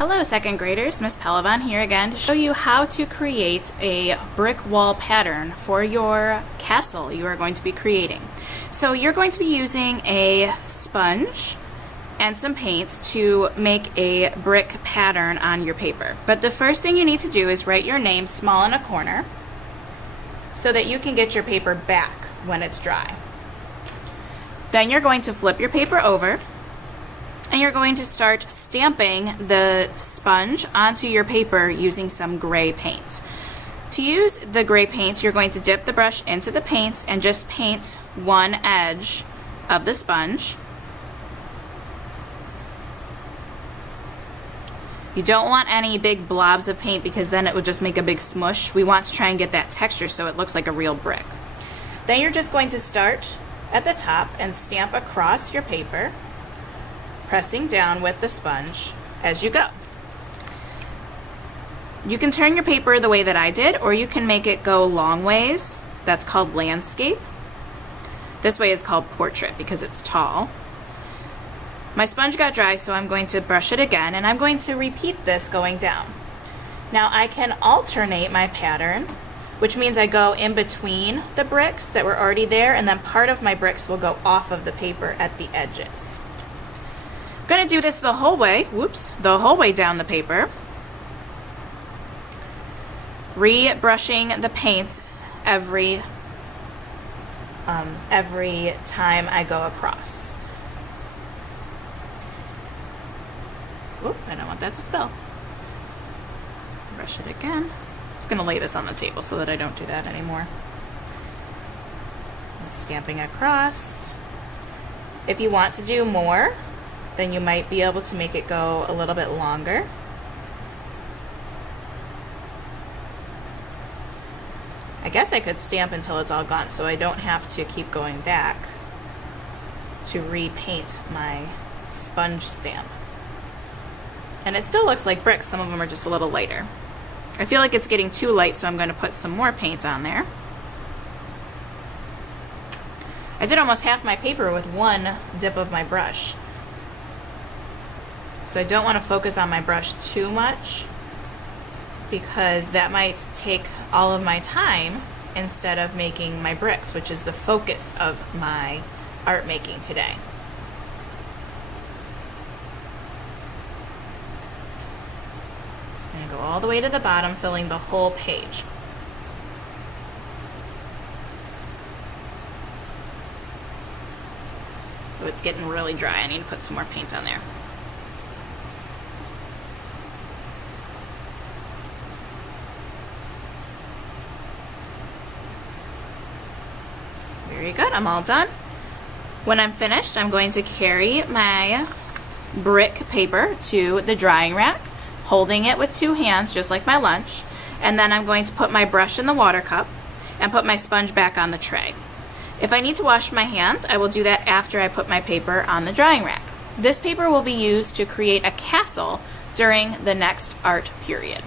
Hello second graders, Miss Palavan here again to show you how to create a brick wall pattern for your castle you are going to be creating. So you're going to be using a sponge and some paints to make a brick pattern on your paper. But the first thing you need to do is write your name small in a corner so that you can get your paper back when it's dry. Then you're going to flip your paper over and you're going to start stamping the sponge onto your paper using some gray paint. To use the gray paint, you're going to dip the brush into the paint and just paint one edge of the sponge. You don't want any big blobs of paint because then it would just make a big smush. We want to try and get that texture so it looks like a real brick. Then you're just going to start at the top and stamp across your paper, pressing down with the sponge as you go. You can turn your paper the way that I did, or you can make it go long ways. That's called landscape. This way is called portrait because it's tall. My sponge got dry, so I'm going to brush it again, and I'm going to repeat this going down. Now I can alternate my pattern, which means I go in between the bricks that were already there, and then part of my bricks will go off of the paper at the edges. I'm going to do this the whole way, the whole way down the paper, re-brushing the paint every time I go across. Oop, I don't want that to spill. Brush it again. I'm just going to lay this on the table so that I don't do that anymore. I'm stamping across. If you want to do more, then you might be able to make it go a little bit longer. I guess I could stamp until it's all gone so I don't have to keep going back to repaint my sponge stamp. And it still looks like bricks, some of them are just a little lighter. I feel like it's getting too light, so I'm going to put some more paint on there. I did almost half my paper with one dip of my brush. So I don't want to focus on my brush too much because that might take all of my time instead of making my bricks, which is the focus of my art making today. Just going to go all the way to the bottom, filling the whole page. Oh, it's getting really dry. I need to put some more paint on there. Very good, I'm all done. When I'm finished, I'm going to carry my brick paper to the drying rack, holding it with two hands, just like my lunch, and then I'm going to put my brush in the water cup and put my sponge back on the tray. If I need to wash my hands, I will do that after I put my paper on the drying rack. This paper will be used to create a castle during the next art period.